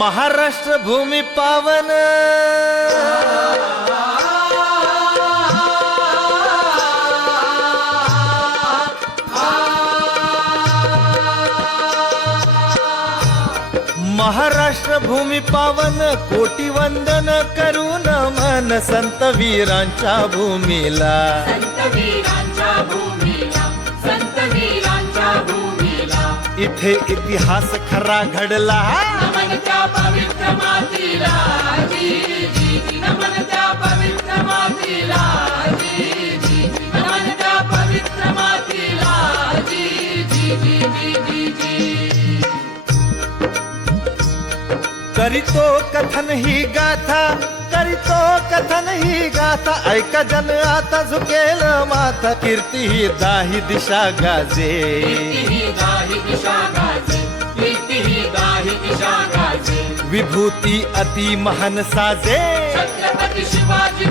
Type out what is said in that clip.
महाराष्ट्र भूमी पावन महाराष्ट्र भूमी पावन कोटी वंदन करून मन संत वीरांच्या भूमीला संत वीरांच्या भूमीला संत वीरांच्या भूमीला इथे इतिहास खरा घडला नमन त्या पवित्र मातीला जी जी जी नमन त्या पवित्र मातीला जी जी नमन त्या पवित्र मातीला जी जी जी जी जी जी करीतो कथन ही गाथा करीतो कथन ही गाथा ऐका जन आता झुकेल माथा कीर्ती ही दाही दिशा गाजे कीर्ती ही दाही दिशा गाजे कीर्ती ही दाही दिशा गाजे विभूती अति महान साजे छत्रपती शिवाजी